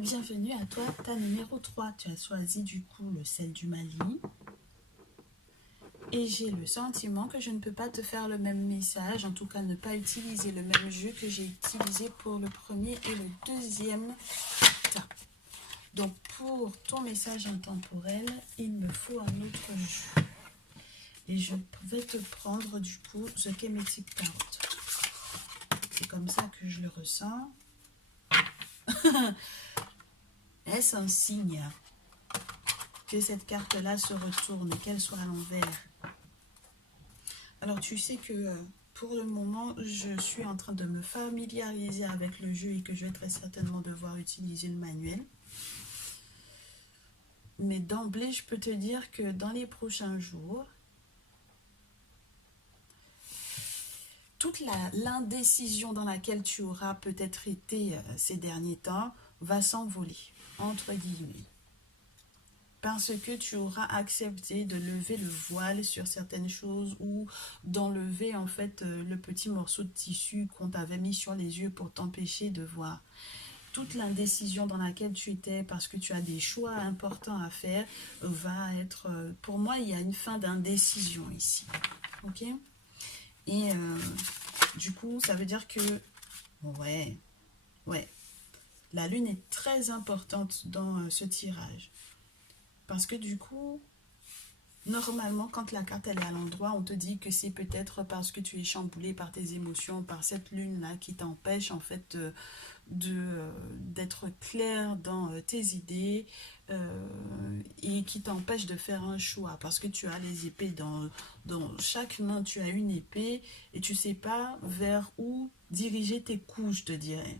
Bienvenue à toi, ta numéro 3. Tu as choisi du coup le sel du Mali. Et j'ai le sentiment que je ne peux pas te faire le même message, en tout cas ne pas utiliser le même jeu que j'ai utilisé pour le premier et le deuxième tas. Donc pour ton message intemporel, il me faut un autre jeu. Et je vais te prendre du coup The Kemetic Tarot. C'est comme ça que je le ressens. Est-ce un signe que cette carte-là se retourne et qu'elle soit à l'envers? Alors tu sais que pour le moment, je suis en train de me familiariser avec le jeu et que je vais très certainement devoir utiliser le manuel. Mais d'emblée, je peux te dire que dans les prochains jours, toute l'indécision dans laquelle tu auras peut-être été ces derniers temps va s'envoler, entre guillemets. Parce que tu auras accepté de lever le voile sur certaines choses ou d'enlever en fait le petit morceau de tissu qu'on t'avait mis sur les yeux pour t'empêcher de voir. Toute l'indécision dans laquelle tu étais parce que tu as des choix importants à faire va être... pour moi, il y a une fin d'indécision ici. Ok? Et du coup, ça veut dire que... Ouais. La lune est très importante dans ce tirage. Parce que du coup, normalement, quand la carte elle est à l'endroit, on te dit que c'est peut-être parce que tu es chamboulé par tes émotions, par cette lune-là qui t'empêche en fait d'être clair dans tes idées et qui t'empêche de faire un choix. Parce que tu as les épées dans chaque main, tu as une épée et tu ne sais pas vers où diriger tes coups, je te dirais.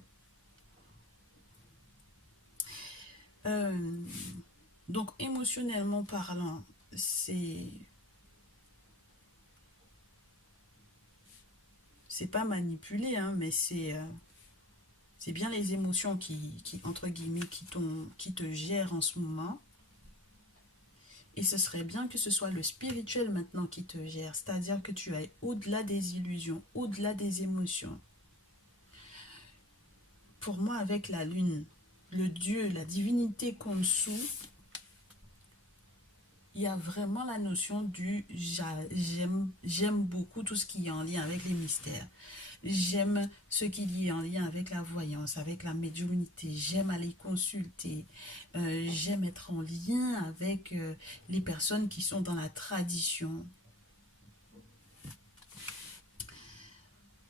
Donc, émotionnellement parlant, c'est pas manipulé, hein, mais c'est bien les émotions qui entre guillemets, qui te gèrent en ce moment. Et ce serait bien que ce soit le spirituel maintenant qui te gère, c'est-à-dire que tu ailles au-delà des illusions, au-delà des émotions. Pour moi, avec la lune, le Dieu, la divinité qu'on dessous, il y a vraiment la notion du j'aime beaucoup tout ce qui est en lien avec les mystères. J'aime ce qui est en lien avec la voyance, avec la médiumnité. J'aime aller consulter. J'aime être en lien avec les personnes qui sont dans la tradition.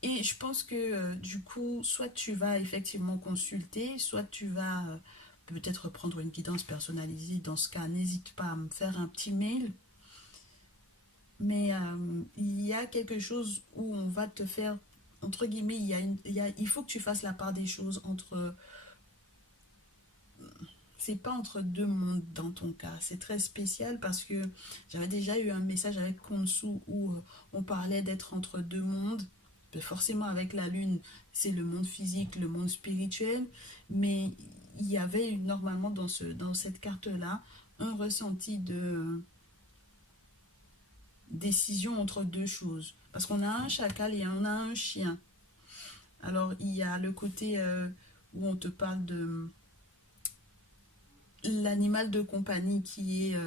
Et je pense que du coup, soit tu vas effectivement consulter, soit tu vas peut-être prendre une guidance personnalisée. Dans ce cas, n'hésite pas à me faire un petit mail. Mais il y a quelque chose où on va te faire, entre guillemets, il faut que tu fasses la part des choses entre... C'est pas entre deux mondes dans ton cas. C'est très spécial parce que j'avais déjà eu un message avec Konsu où on parlait d'être entre deux mondes. Forcément, avec la lune, c'est le monde physique, le monde spirituel. Mais il y avait normalement dans cette carte-là un ressenti de décision entre deux choses. Parce qu'on a un chacal et on a un chien. Alors, il y a le côté où on te parle de l'animal de compagnie qui est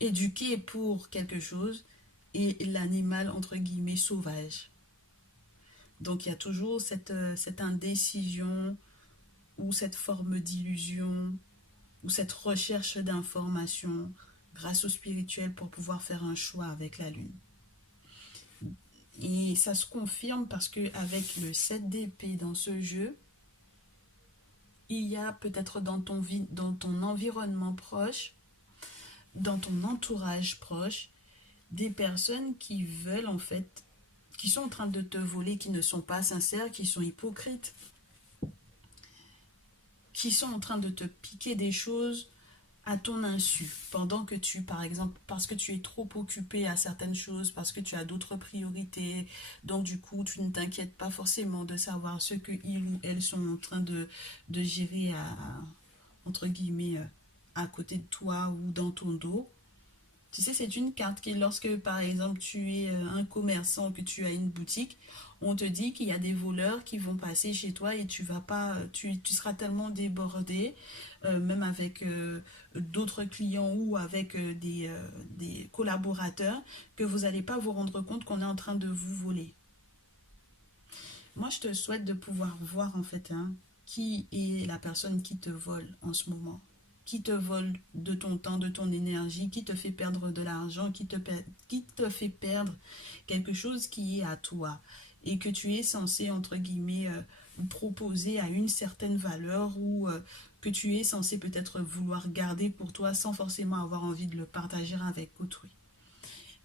éduqué pour quelque chose et l'animal, entre guillemets, sauvage. Donc, il y a toujours cette indécision ou cette forme d'illusion ou cette recherche d'information grâce au spirituel pour pouvoir faire un choix avec la lune. Et ça se confirme parce qu'avec le 7 d'épée dans ce jeu, il y a peut-être dans ton environnement proche, dans ton entourage proche, des personnes qui veulent en fait, qui sont en train de te voler, qui ne sont pas sincères, qui sont hypocrites, qui sont en train de te piquer des choses à ton insu, pendant que tu, par exemple, parce que tu es trop occupé à certaines choses, parce que tu as d'autres priorités, donc du coup, tu ne t'inquiètes pas forcément de savoir ce que ils ou elles sont en train de gérer entre guillemets, à côté de toi ou dans ton dos. Tu sais, c'est une carte qui, lorsque par exemple tu es un commerçant, que tu as une boutique, on te dit qu'il y a des voleurs qui vont passer chez toi et tu vas pas, tu seras tellement débordé, même avec d'autres clients ou avec des collaborateurs, que vous n'allez pas vous rendre compte qu'on est en train de vous voler. Moi, je te souhaite de pouvoir voir en fait qui est la personne qui te vole en ce moment, qui te vole de ton temps, de ton énergie, qui te fait perdre de l'argent, qui te fait perdre quelque chose qui est à toi et que tu es censé, entre guillemets, proposer à une certaine valeur ou que tu es censé peut-être vouloir garder pour toi sans forcément avoir envie de le partager avec autrui.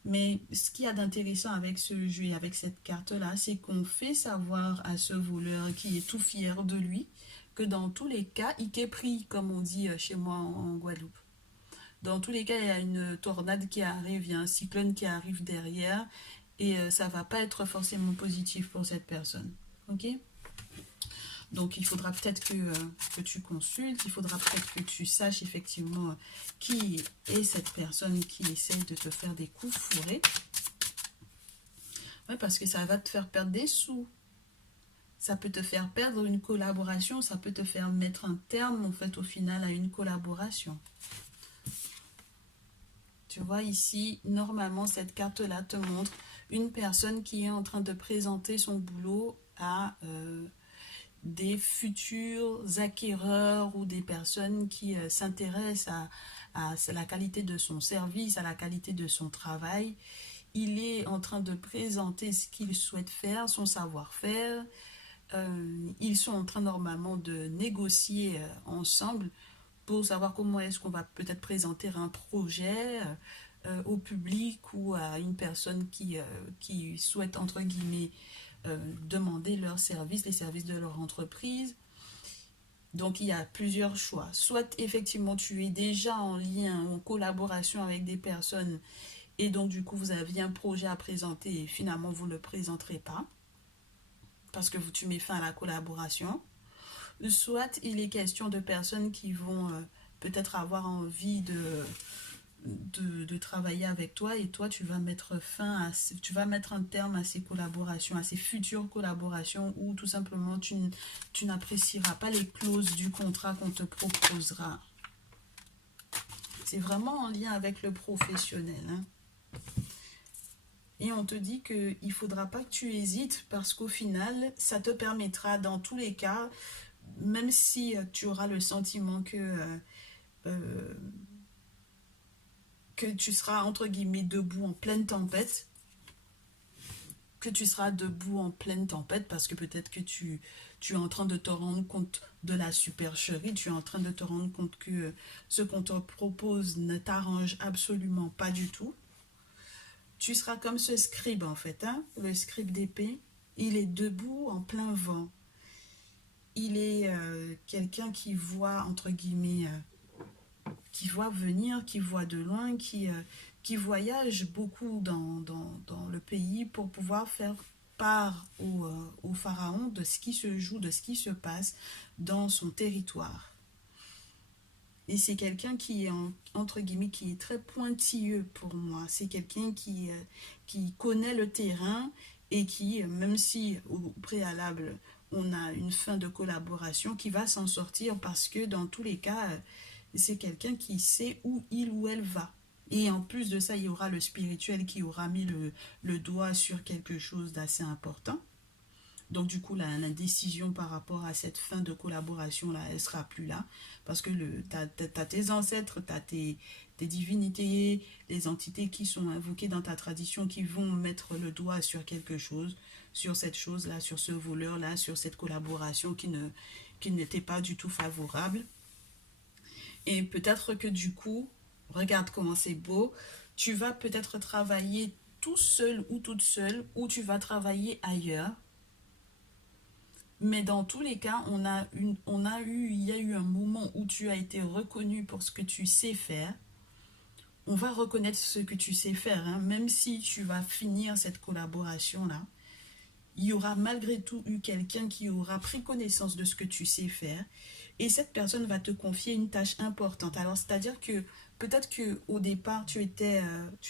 Mais ce qu'il y a d'intéressant avec ce jeu et avec cette carte-là, c'est qu'on fait savoir à ce voleur qui est tout fier de lui que dans tous les cas, il est pris, comme on dit chez moi en Guadeloupe. Dans tous les cas, il y a une tornade qui arrive, il y a un cyclone qui arrive derrière et ça va pas être forcément positif pour cette personne. Ok? Donc il faudra peut-être que tu consultes, il faudra peut-être que tu saches effectivement qui est cette personne qui essaie de te faire des coups fourrés. Ouais, parce que ça va te faire perdre des sous. Ça peut te faire perdre une collaboration, ça peut te faire mettre un terme en fait au final à une collaboration. Tu vois ici, normalement cette carte-là te montre une personne qui est en train de présenter son boulot à des futurs acquéreurs ou des personnes qui s'intéressent à la qualité de son service, à la qualité de son travail. Il est en train de présenter ce qu'il souhaite faire, son savoir-faire. Ils sont en train normalement de négocier ensemble pour savoir comment est-ce qu'on va peut-être présenter un projet au public ou à une personne qui souhaite, entre guillemets, demander leurs services, les services de leur entreprise. Donc il y a plusieurs choix. Soit effectivement tu es déjà en lien, en collaboration avec des personnes et donc du coup vous aviez un projet à présenter et finalement vous ne le présenterez pas parce que tu mets fin à la collaboration. Soit il est question de personnes qui vont peut-être avoir envie de travailler avec toi et toi tu vas mettre tu vas mettre un terme à ces collaborations, à ces futures collaborations où tout simplement tu n'apprécieras pas les clauses du contrat qu'on te proposera. C'est vraiment en lien avec le professionnel. Et on te dit qu'il ne faudra pas que tu hésites parce qu'au final, ça te permettra dans tous les cas, même si tu auras le sentiment que tu seras entre guillemets debout en pleine tempête, parce que peut-être que tu es en train de te rendre compte de la supercherie, tu es en train de te rendre compte que ce qu'on te propose ne t'arrange absolument pas du tout. Tu seras comme ce scribe en fait, le scribe d'épée, il est debout en plein vent. Il est quelqu'un qui voit entre guillemets qui voit venir, qui voit de loin, qui voyage beaucoup dans le pays pour pouvoir faire part au pharaon de ce qui se joue, de ce qui se passe dans son territoire. Et c'est quelqu'un qui est, entre guillemets, qui est très pointilleux pour moi. C'est quelqu'un qui connaît le terrain et qui, même si au préalable, on a une fin de collaboration, qui va s'en sortir parce que dans tous les cas, c'est quelqu'un qui sait où il ou elle va. Et en plus de ça, il y aura le spirituel qui aura mis le doigt sur quelque chose d'assez important. Donc du coup, la décision par rapport à cette fin de collaboration, là, elle ne sera plus là. Parce que tu as tes ancêtres, tu as tes divinités, les entités qui sont invoquées dans ta tradition qui vont mettre le doigt sur quelque chose, sur cette chose-là, sur ce voleur-là, sur cette collaboration qui n'était pas du tout favorable. Et peut-être que du coup, regarde comment c'est beau, tu vas peut-être travailler tout seul ou toute seule, ou tu vas travailler ailleurs. Mais dans tous les cas, il y a eu un moment où tu as été reconnu pour ce que tu sais faire. On va reconnaître ce que tu sais faire, même si tu vas finir cette collaboration-là. il y aura malgré tout eu quelqu'un qui aura pris connaissance de ce que tu sais faire. Et cette personne va te confier une tâche importante. Alors, c'est-à-dire que peut-être qu'au départ, tu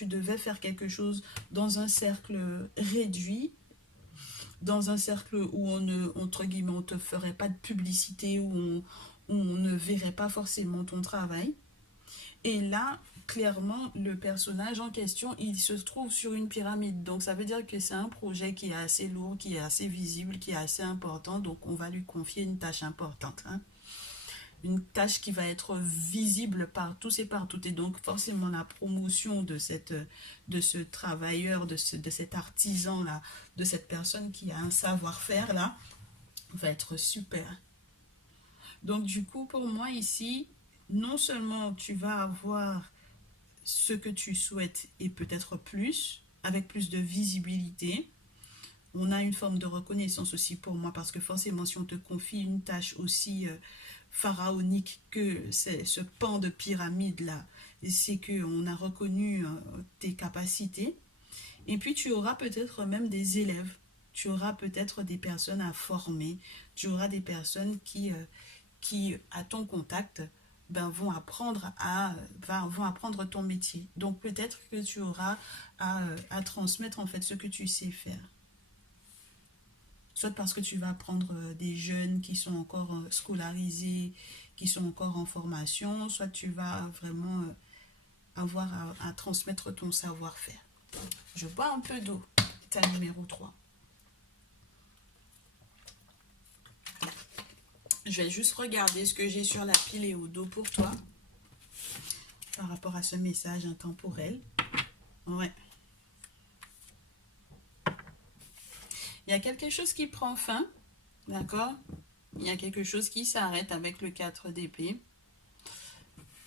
devais faire quelque chose dans un cercle réduit, dans un cercle où entre guillemets, on te ferait pas de publicité, où on ne verrait pas forcément ton travail. Et là, clairement, le personnage en question, il se trouve sur une pyramide. Donc, ça veut dire que c'est un projet qui est assez lourd, qui est assez visible, qui est assez important. Donc, on va lui confier une tâche importante. Hein. Une tâche qui va être visible par tous et par toutes. Et donc, forcément, la promotion de ce travailleur, de cet artisan-là, de cette personne qui a un savoir-faire, là, va être super. Donc, du coup, pour moi, ici, non seulement tu vas avoir ce que tu souhaites et peut-être plus, avec plus de visibilité. On a une forme de reconnaissance aussi pour moi parce que forcément si on te confie une tâche aussi pharaonique que ce pan de pyramide là, c'est qu'on a reconnu tes capacités. Et puis tu auras peut-être même des élèves, tu auras peut-être des personnes à former, tu auras des personnes qui à ton contact, vont apprendre ton métier. Donc peut-être que tu auras à transmettre en fait ce que tu sais faire. Soit parce que tu vas prendre des jeunes qui sont encore scolarisés, qui sont encore en formation, soit tu vas vraiment avoir à transmettre ton savoir-faire. Je bois un peu d'eau. Ta numéro 3. Je vais juste regarder ce que j'ai sur la pile et au dos pour toi. Par rapport à ce message intemporel. Ouais. Il y a quelque chose qui prend fin. D'accord? Il y a quelque chose qui s'arrête avec le 4 d'épée.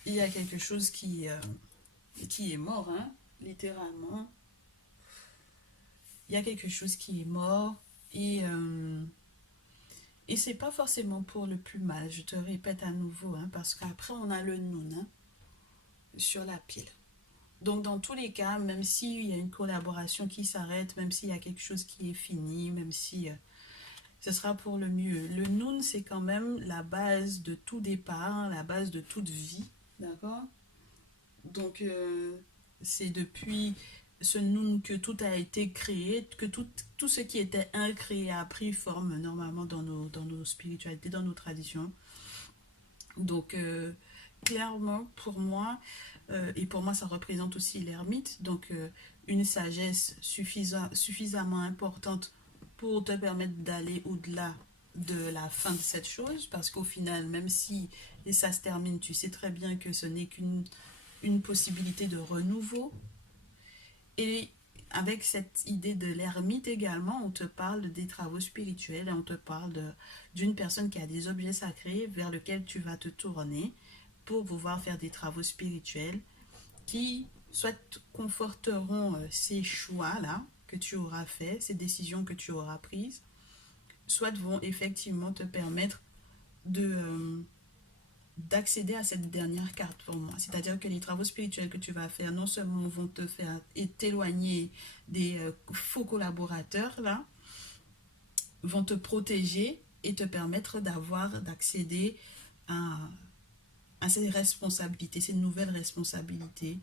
Il y a quelque chose qui est mort, hein, littéralement. Il y a quelque chose qui est mort et c'est pas forcément pour le plus mal. Je te répète à nouveau, hein, parce qu'après on a le Noun hein, sur la pile. Donc dans tous les cas, même s'il y a une collaboration qui s'arrête, même s'il y a quelque chose qui est fini, même si ce sera pour le mieux. Le Noun, c'est quand même la base de tout départ, la base de toute vie, d'accord? Donc c'est depuis ce Noun que tout a été créé, que tout ce qui était incréé a pris forme normalement dans nos spiritualités, dans nos traditions. Donc clairement pour moi, et pour moi ça représente aussi l'ermite, donc une sagesse suffisamment importante pour te permettre d'aller au-delà de la fin de cette chose, parce qu'au final, même si ça se termine, tu sais très bien que ce n'est qu'une possibilité de renouveau. Et avec cette idée de l'ermite également, on te parle des travaux spirituels, on te parle d'une personne qui a des objets sacrés vers lesquels tu vas te tourner pour pouvoir faire des travaux spirituels qui soit conforteront ces choix-là que tu auras fait, ces décisions que tu auras prises, soit vont effectivement te permettre d'accéder à cette dernière carte pour moi. C'est-à-dire que les travaux spirituels que tu vas faire, non seulement vont te faire t'éloigner des faux collaborateurs, là, vont te protéger et te permettre d'accéder à ces responsabilités, ces nouvelles responsabilités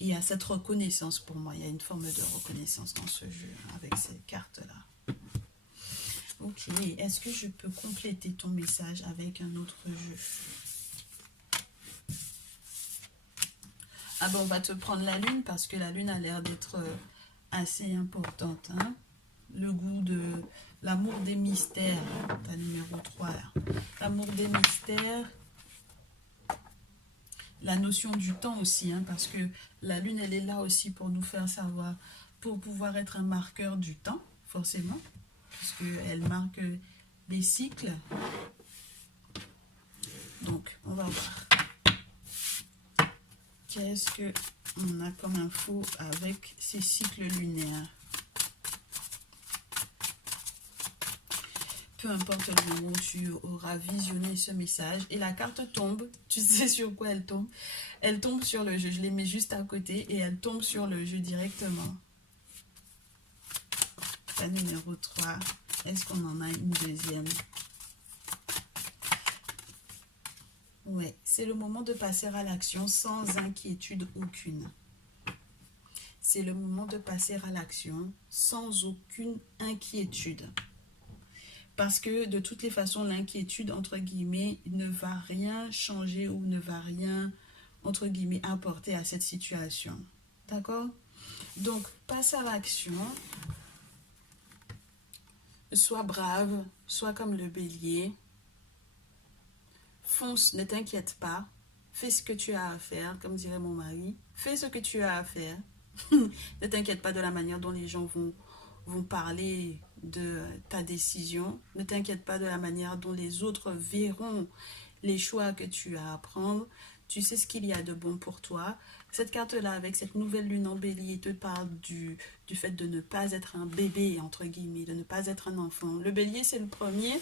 et à cette reconnaissance pour moi. Il y a une forme de reconnaissance dans ce jeu avec ces cartes-là. Ok, est-ce que je peux compléter ton message avec un autre jeu? Ah ben on va te prendre la lune parce que la lune a l'air d'être assez importante. Hein? Le goût de l'amour des mystères, ta numéro 3. L'amour des mystères. La notion du temps aussi, hein, parce que la lune, elle est là aussi pour nous faire savoir, pour pouvoir être un marqueur du temps, forcément, puisqu'elle marque les cycles. Donc, on va voir. Qu'est-ce qu'on a comme info avec ces cycles lunaires? Peu importe le moment où tu auras visionné ce message. Et la carte tombe. Tu sais sur quoi elle tombe? Elle tombe sur le jeu. Je les mets juste à côté et elle tombe sur le jeu directement. Ta numéro 3, est-ce qu'on en a une deuxième? Ouais, c'est le moment de passer à l'action sans inquiétude aucune. C'est le moment de passer à l'action sans aucune inquiétude. Parce que de toutes les façons, l'inquiétude, entre guillemets, ne va rien changer ou ne va rien, entre guillemets, apporter à cette situation. D'accord? Donc, passe à l'action. Sois brave, sois comme le bélier. Fonce, ne t'inquiète pas. Fais ce que tu as à faire, comme dirait mon mari. Fais ce que tu as à faire. Ne t'inquiète pas de la manière dont les gens vont parler de ta décision. Ne t'inquiète pas de la manière dont les autres verront les choix que tu as à prendre. Tu sais ce qu'il y a de bon pour toi. Cette carte-là, avec cette nouvelle lune en bélier, te parle du fait de ne pas être un bébé, entre guillemets, de ne pas être un enfant. Le bélier, c'est le premier.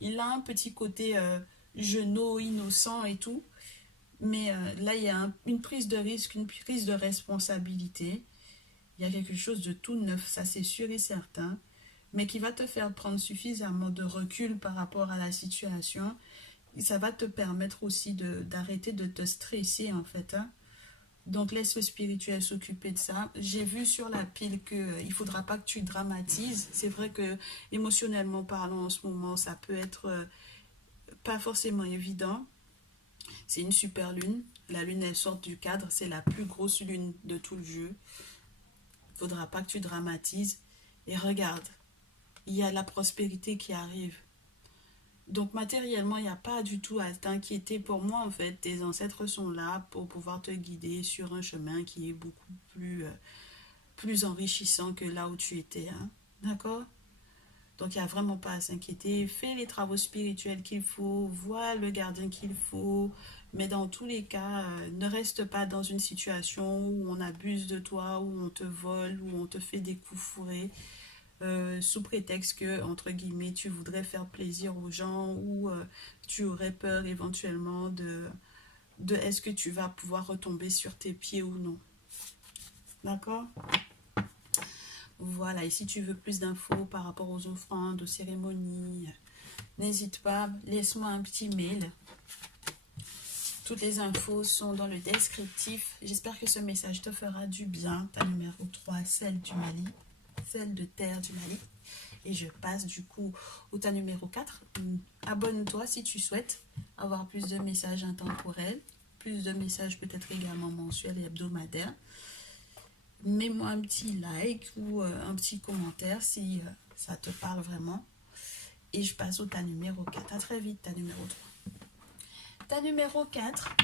Il a un petit côté jeunot, innocent et tout. Mais là, il y a une prise de risque, une prise de responsabilité. Il y a quelque chose de tout neuf, ça c'est sûr et certain, mais qui va te faire prendre suffisamment de recul par rapport à la situation. Et ça va te permettre aussi d'arrêter de te stresser en fait. Hein. Donc laisse le spirituel s'occuper de ça. J'ai vu sur la pile qu'il ne faudra pas que tu dramatises. C'est vrai que émotionnellement parlant en ce moment, ça peut être pas forcément évident. C'est une super lune. La lune, elle sort du cadre. C'est la plus grosse lune de tout le jeu. Il ne faudra pas que tu dramatises. Et regarde, il y a la prospérité qui arrive. Donc matériellement, il n'y a pas du tout à t'inquiéter. Pour moi, en fait, tes ancêtres sont là pour pouvoir te guider sur un chemin qui est beaucoup plus enrichissant que là où tu étais. Hein. D'accord? Donc, il n'y a vraiment pas à s'inquiéter. Fais les travaux spirituels qu'il faut, vois le gardien qu'il faut. Mais dans tous les cas, ne reste pas dans une situation où on abuse de toi, où on te vole, où on te fait des coups fourrés. Sous prétexte que, entre guillemets, tu voudrais faire plaisir aux gens ou tu aurais peur éventuellement de est-ce que tu vas pouvoir retomber sur tes pieds ou non. D'accord? Voilà, et si tu veux plus d'infos par rapport aux offrandes, aux cérémonies, n'hésite pas, laisse-moi un petit mail. Toutes les infos sont dans le descriptif. J'espère que ce message te fera du bien. Ta numéro 3, celle du Mali. Celle de terre du Mali. Et je passe du coup au tas numéro 4. Abonne-toi si tu souhaites avoir plus de messages intemporels, plus de messages peut-être également mensuels et hebdomadaires. Mets-moi un petit like ou un petit commentaire si ça te parle vraiment. Et je passe au tas numéro 4. À très vite, tas numéro 3. Tas numéro 4.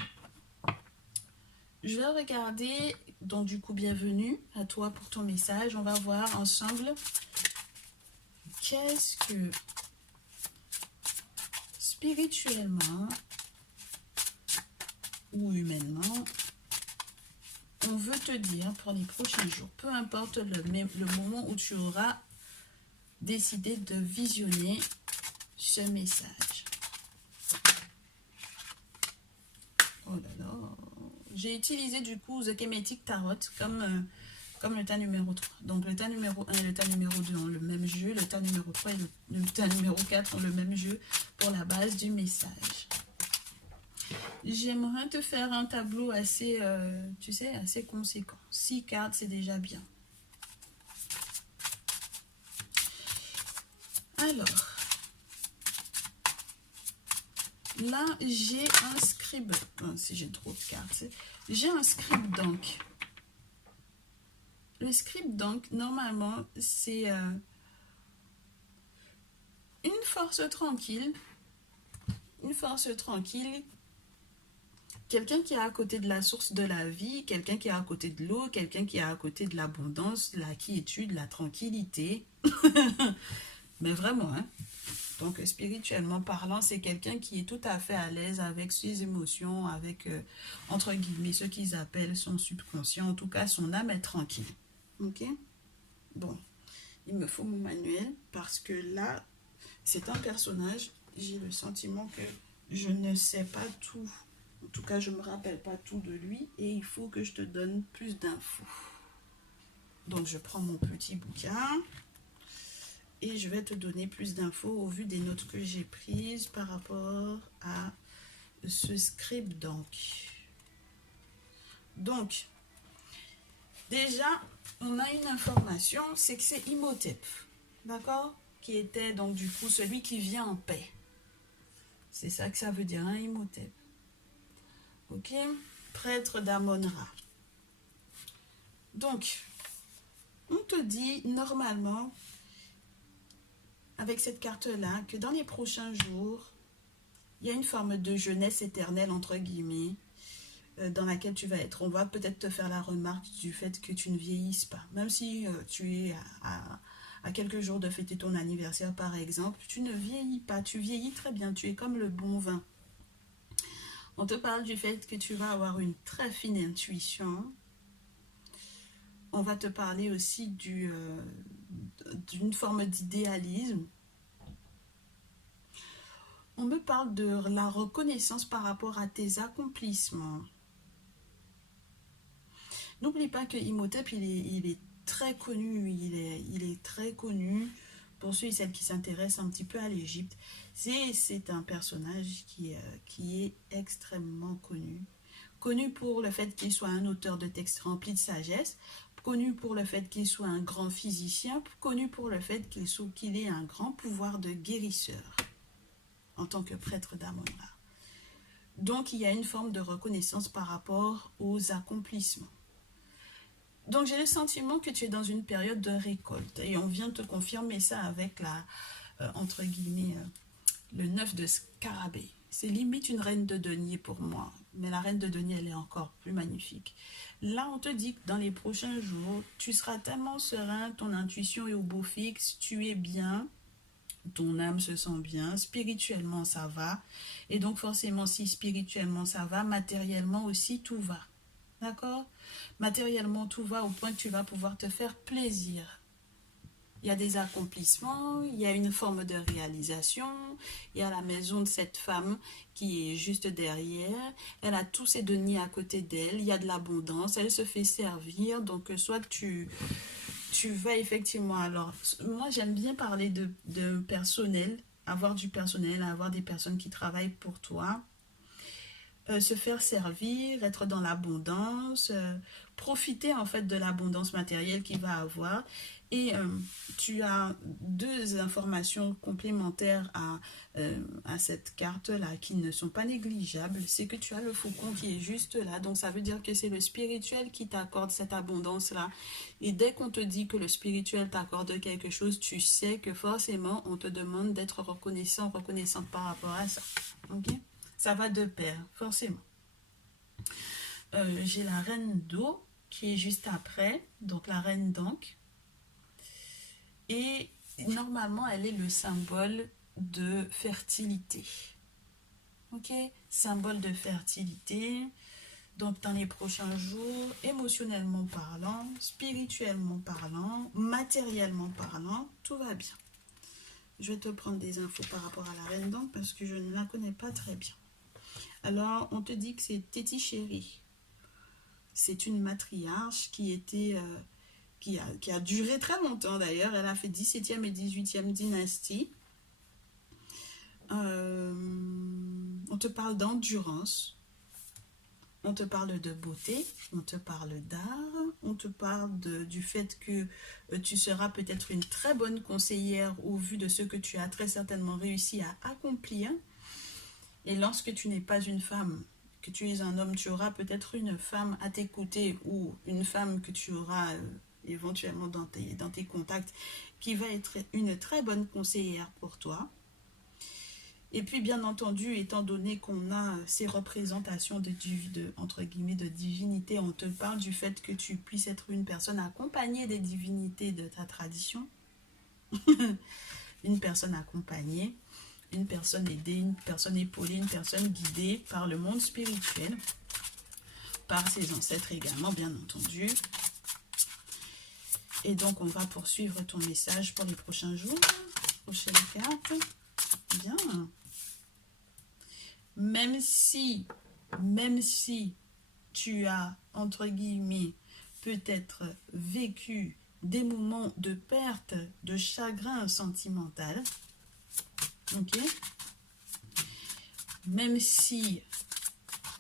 Je vais regarder, donc du coup bienvenue à toi pour ton message. On va voir ensemble qu'est-ce que spirituellement ou humainement on veut te dire pour les prochains jours. Peu importe le moment où tu auras décidé de visionner ce message. Oh là là. J'ai utilisé du coup The Kemetic Tarot comme le tas numéro 3. Donc le tas numéro 1 et le tas numéro 2 ont le même jeu. Le tas numéro 3 et le tas numéro 4 ont le même jeu pour la base du message. J'aimerais te faire un tableau assez, tu sais, assez conséquent. 6 cartes, c'est déjà bien. Alors, là, j'ai un scribe. Oh, si j'ai trop de cartes. J'ai un scribe donc. Le scribe donc, normalement, c'est une force tranquille. Une force tranquille. Quelqu'un qui est à côté de la source de la vie, quelqu'un qui est à côté de l'eau, quelqu'un qui est à côté de l'abondance, la quiétude, la tranquillité. Mais vraiment, hein. Donc, spirituellement parlant, c'est quelqu'un qui est tout à fait à l'aise avec ses émotions, avec, entre guillemets, ce qu'ils appellent son subconscient. En tout cas, son âme est tranquille. Ok? Bon, il me faut mon manuel parce que là, c'est un personnage. J'ai le sentiment que je ne sais pas tout. En tout cas, je ne me rappelle pas tout de lui et il faut que je te donne plus d'infos. Donc, je prends mon petit bouquin. et je vais te donner plus d'infos au vu des notes que j'ai prises par rapport à ce script donc déjà on a une information, c'est que c'est Imhotep, d'accord, qui était donc du coup celui qui vient en paix. C'est ça que ça veut dire, hein, Imhotep. Ok, prêtre d'Amon-Ra. Donc on te dit normalement avec cette carte là que dans les prochains jours il y a une forme de jeunesse éternelle entre guillemets dans laquelle tu vas être. On va peut-être te faire la remarque du fait que tu ne vieillisses pas. Même si tu es à quelques jours de fêter ton anniversaire, par exemple, tu ne vieillis pas. Tu vieillis très bien. Tu es comme le bon vin. On te parle du fait que tu vas avoir une très fine intuition. On va te parler aussi d'une forme d'idéalisme. On me parle de la reconnaissance par rapport à tes accomplissements. N'oublie pas que Imhotep, il est très connu, il est très connu pour ceux et celles qui s'intéressent un petit peu à l'Égypte. C'est un personnage qui est extrêmement connu. Connu pour le fait qu'il soit un auteur de textes remplis de sagesse, connu pour le fait qu'il soit un grand physicien, connu pour le fait qu'il ait un grand pouvoir de guérisseur en tant que prêtre d'Amon-Ra. Donc, il y a une forme de reconnaissance par rapport aux accomplissements. Donc, j'ai le sentiment que tu es dans une période de récolte. Et on vient te confirmer ça avec entre guillemets, le 9 de scarabée. C'est limite une reine de denier pour moi. Mais la reine de denier, elle est encore plus magnifique. Là, on te dit que dans les prochains jours, tu seras tellement serein, ton intuition est au beau fixe, tu es bien, ton âme se sent bien, spirituellement ça va. Et donc forcément, si spirituellement ça va, matériellement aussi tout va. D'accord? Matériellement, tout va au point que tu vas pouvoir te faire plaisir. Il y a des accomplissements, il y a une forme de réalisation, il y a la maison de cette femme qui est juste derrière, elle a tous ses deniers à côté d'elle, il y a de l'abondance, elle se fait servir, donc soit tu vas effectivement, alors moi j'aime bien parler de personnel, avoir du personnel, avoir des personnes qui travaillent pour toi, se faire servir, être dans l'abondance, profiter en fait de l'abondance matérielle qu'il va avoir. Et tu as deux informations complémentaires à cette carte-là qui ne sont pas négligeables. C'est que tu as le faucon qui est juste là. Donc ça veut dire que c'est le spirituel qui t'accorde cette abondance-là. Et dès qu'on te dit que le spirituel t'accorde quelque chose, tu sais que forcément on te demande d'être reconnaissant, reconnaissante par rapport à ça. Ok? Ça va de pair, forcément. J'ai la reine d'eau qui est juste après, donc la reine d'Ankh. Et normalement, elle est le symbole de fertilité. Ok? Symbole de fertilité. Donc, dans les prochains jours, émotionnellement parlant, spirituellement parlant, matériellement parlant, tout va bien. Je vais te prendre des infos par rapport à la reine d'Ankh parce que je ne la connais pas très bien. Alors, on te dit que c'est Téti Chéri. C'est une matriarche qui a duré très longtemps d'ailleurs. Elle a fait 17e et 18e dynastie. On te parle d'endurance. On te parle de beauté. On te parle d'art. On te parle du fait que tu seras peut-être une très bonne conseillère au vu de ce que tu as très certainement réussi à accomplir. Et lorsque tu n'es pas une femme, que tu es un homme, tu auras peut-être une femme à t'écouter ou une femme que tu auras éventuellement dans tes contacts qui va être une très bonne conseillère pour toi. Et puis, bien entendu, étant donné qu'on a ces représentations entre guillemets, de divinité, on te parle du fait que tu puisses être une personne accompagnée des divinités de ta tradition. Une personne accompagnée. Une personne aidée, une personne épaulée, une personne guidée par le monde spirituel, par ses ancêtres également, bien entendu. Et donc, on va poursuivre ton message pour les prochains jours. Prochaine carte. Bien. Même si tu as, entre guillemets, peut-être vécu des moments de perte, de chagrin sentimental. Ok? Même si,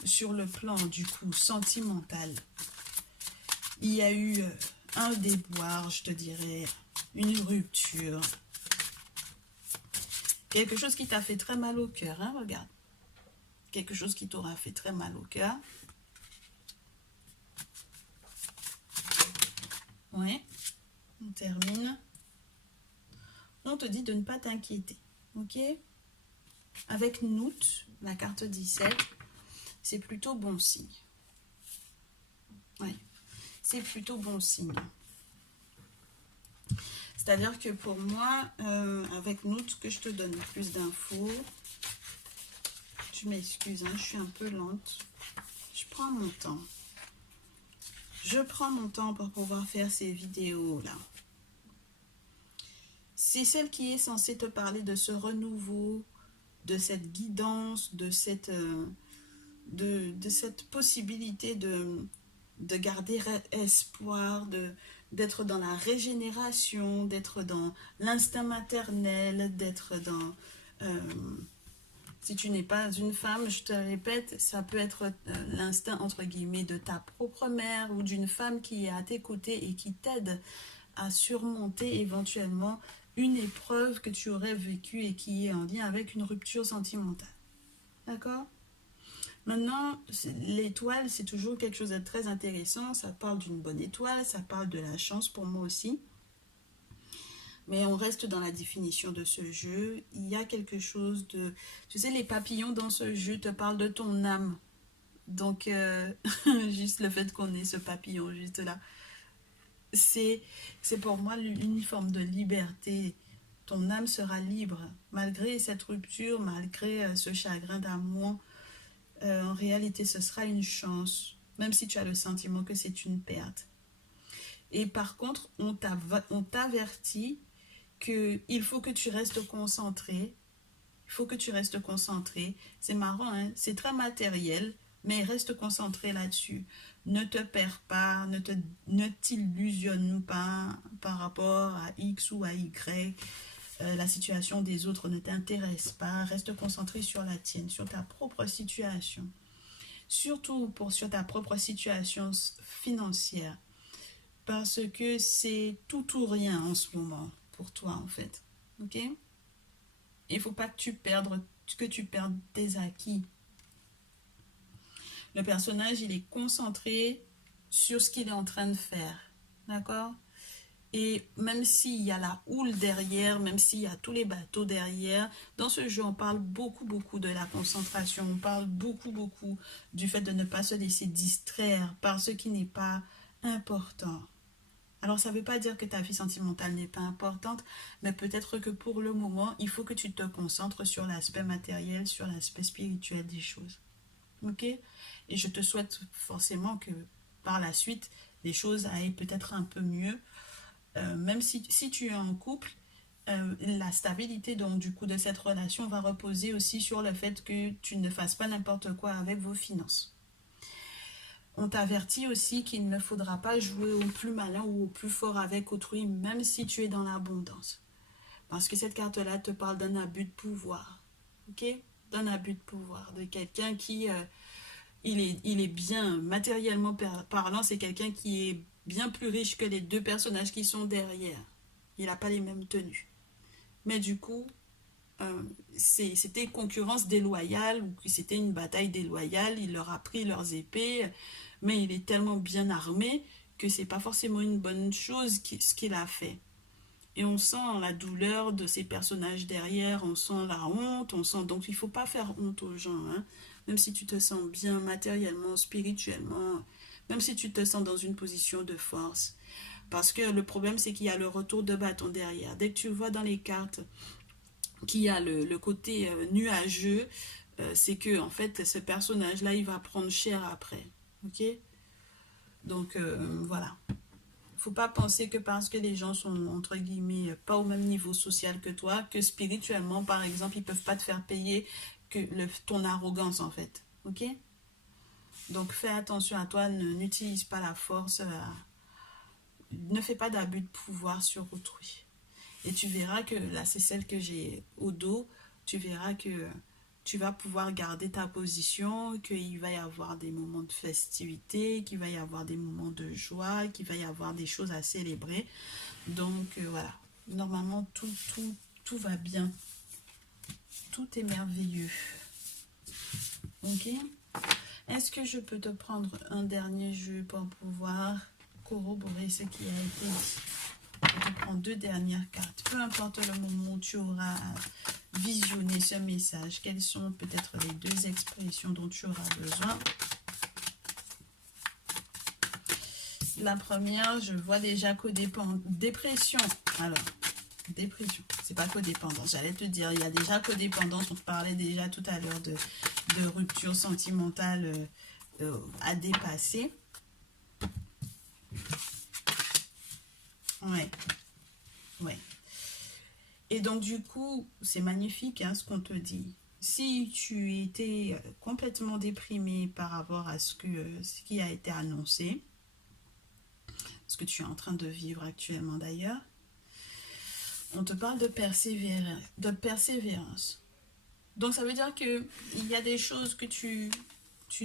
sur le plan du coup sentimental, il y a eu un déboire, je te dirais, une rupture. Quelque chose qui t'a fait très mal au cœur, hein, regarde. Quelque chose qui t'aura fait très mal au cœur. Ouais, on termine. On te dit de ne pas t'inquiéter, ok? Avec Nout, la carte 17, c'est plutôt bon signe. Ouais, c'est plutôt bon signe. C'est-à-dire que pour moi, avec Nout, que je te donne plus d'infos, je m'excuse, hein, je suis un peu lente. Je prends mon temps. Je prends mon temps pour pouvoir faire ces vidéos-là. C'est celle qui est censée te parler de ce renouveau, de cette guidance, de cette possibilité de garder espoir, d'être dans la régénération, d'être dans l'instinct maternel, d'être dans... si tu n'es pas une femme, je te répète, ça peut être l'instinct entre guillemets de ta propre mère ou d'une femme qui est à tes côtés et qui t'aide à surmonter éventuellement une épreuve que tu aurais vécue et qui est en lien avec une rupture sentimentale. D'accord? Maintenant, l'étoile, c'est toujours quelque chose de très intéressant. Ça parle d'une bonne étoile, ça parle de la chance pour moi aussi. Mais on reste dans la définition de ce jeu. Il y a quelque chose de... Tu sais, les papillons dans ce jeu te parlent de ton âme. Donc, juste le fait qu'on ait ce papillon juste là, c'est pour moi une forme de liberté. Ton âme sera libre. Malgré cette rupture, malgré ce chagrin d'amour, en réalité, ce sera une chance. Même si tu as le sentiment que c'est une perte. Et par contre, on t'avertit qu'il faut que tu restes concentré. Il faut que tu restes concentré. C'est marrant, hein? C'est très matériel, mais reste concentré là-dessus. Ne te perds pas, ne t'illusionne pas par rapport à X ou à Y. La situation des autres ne t'intéresse pas. Reste concentré sur la tienne, sur ta propre situation. Surtout sur ta propre situation financière. Parce que c'est tout ou rien en ce moment pour toi, en fait. Ok? Il ne faut pas que tu perdes tes acquis. Le personnage, il est concentré sur ce qu'il est en train de faire. D'accord? Et même s'il y a la houle derrière, même s'il y a tous les bateaux derrière, dans ce jeu, on parle beaucoup de la concentration. On parle beaucoup du fait de ne pas se laisser distraire par ce qui n'est pas important. Alors, ça ne veut pas dire que ta vie sentimentale n'est pas importante, mais peut-être que pour le moment, il faut que tu te concentres sur l'aspect matériel, sur l'aspect spirituel des choses. Ok? Et je te souhaite forcément que par la suite, les choses aillent peut-être un peu mieux. Même si tu es en couple, la stabilité donc du coup de cette relation va reposer aussi sur le fait que tu ne fasses pas n'importe quoi avec vos finances. On t'avertit aussi qu'il ne faudra pas jouer au plus malin ou au plus fort avec autrui, même si tu es dans l'abondance. Parce que cette carte-là te parle d'un abus de pouvoir. Ok? D'un abus de pouvoir. De quelqu'un qui, il est bien, matériellement parlant, c'est quelqu'un qui est bien plus riche que les deux personnages qui sont derrière. Il n'a pas les mêmes tenues. Mais du coup, c'était concurrence déloyale ou que c'était une bataille déloyale. Il leur a pris leurs épées, mais il est tellement bien armé que c'est pas forcément une bonne chose ce qu'il a fait. Et on sent la douleur de ces personnages derrière, on sent la honte, donc il faut pas faire honte aux gens, hein. Même si tu te sens bien matériellement, spirituellement, même si tu te sens dans une position de force. Parce que le problème, c'est qu'il y a le retour de bâton derrière. Dès que tu vois dans les cartes qu'il y a le côté nuageux, c'est que en fait ce personnage là il va prendre cher après. Ok? Donc voilà, faut pas penser que parce que les gens sont entre guillemets pas au même niveau social que toi, que spirituellement par exemple ils peuvent pas te faire payer que ton arrogance en fait. Ok? Donc fais attention à toi, n'utilise pas la force ne fais pas d'abus de pouvoir sur autrui. Et tu verras que, là c'est celle que j'ai au dos, tu verras que tu vas pouvoir garder ta position, qu'il va y avoir des moments de festivité, qu'il va y avoir des moments de joie, qu'il va y avoir des choses à célébrer. Donc voilà, normalement tout va bien. Tout est merveilleux. Ok? Est-ce que je peux te prendre un dernier jeu pour pouvoir corroborer ce qui a été dit? Je te prends 2 dernières cartes. Peu importe le moment où tu auras visionné ce message, quelles sont peut-être les 2 expressions dont tu auras besoin? La première, je vois déjà dépression. Alors, dépression, c'est pas codépendance. J'allais te dire, il y a déjà codépendance. On te parlait déjà tout à l'heure de rupture sentimentale à dépasser. Ouais. Ouais. Et donc, du coup, c'est magnifique hein, ce qu'on te dit. Si tu étais complètement déprimé par rapport à ce qui a été annoncé, ce que tu es en train de vivre actuellement d'ailleurs, on te parle de persévérance. Donc, ça veut dire qu'il y a des choses que tu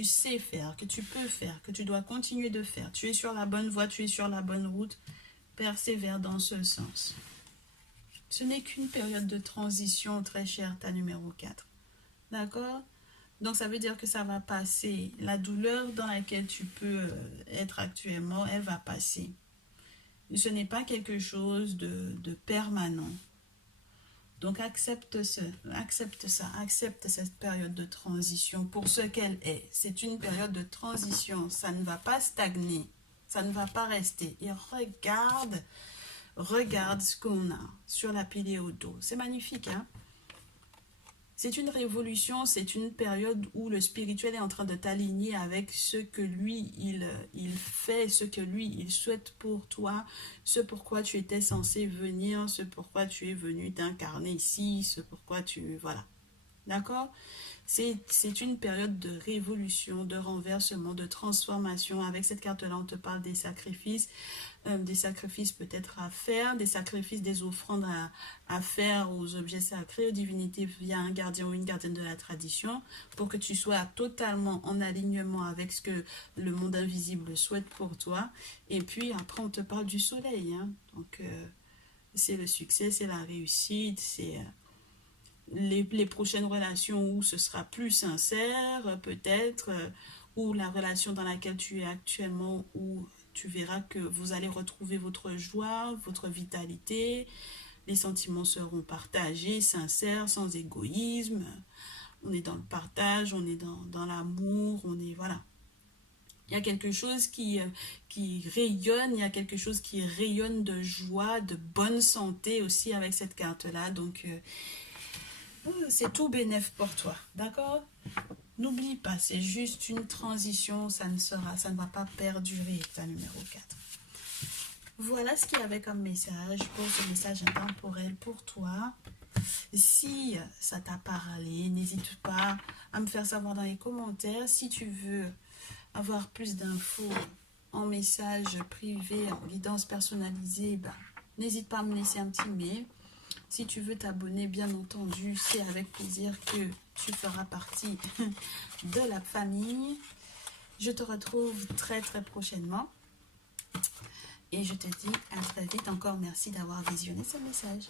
sais faire, que tu peux faire, que tu dois continuer de faire. Tu es sur la bonne voie, tu es sur la bonne route. Persévère dans ce sens. Ce n'est qu'une période de transition, très chère, ta numéro 4. D'accord? Donc, ça veut dire que ça va passer. La douleur dans laquelle tu peux être actuellement, elle va passer. Ce n'est pas quelque chose de permanent. Donc, accepte ça, accepte cette période de transition pour ce qu'elle est. C'est une période de transition. Ça ne va pas stagner. Ça ne va pas rester. Et regarde ce qu'on a sur la pile et au dos. C'est magnifique, hein? C'est une révolution, c'est une période où le spirituel est en train de t'aligner avec ce que lui, il fait, ce que lui, il souhaite pour toi, ce pourquoi tu étais censé venir, ce pourquoi tu es venu t'incarner ici, ce pourquoi tu... Voilà. D'accord? C'est une période de révolution, de renversement, de transformation. Avec cette carte-là, on te parle des sacrifices peut-être à faire, des sacrifices, des offrandes à faire aux objets sacrés, aux divinités via un gardien ou une gardienne de la tradition, pour que tu sois totalement en alignement avec ce que le monde invisible souhaite pour toi. Et puis après, on te parle du soleil. Hein? Donc, c'est le succès, c'est la réussite, c'est... Les prochaines relations où ce sera plus sincère, peut-être, ou la relation dans laquelle tu es actuellement, où tu verras que vous allez retrouver votre joie, votre vitalité, les sentiments seront partagés, sincères, sans égoïsme, on est dans le partage, on est dans l'amour, on est, voilà. Il y a quelque chose qui rayonne, il y a quelque chose qui rayonne de joie, de bonne santé aussi avec cette carte-là, donc... c'est tout bénéf pour toi, d'accord? N'oublie pas, c'est juste une transition, ça ne va pas perdurer, ta numéro 4. Voilà ce qu'il y avait comme message pour ce message intemporel pour toi. Si ça t'a parlé, n'hésite pas à me faire savoir dans les commentaires. Si tu veux avoir plus d'infos en message privé, en guidance personnalisée, n'hésite pas à me laisser un petit mail. Si tu veux t'abonner, bien entendu, c'est avec plaisir que tu feras partie de la famille. Je te retrouve très très prochainement. Et je te dis à très vite. Encore merci d'avoir visionné ce message.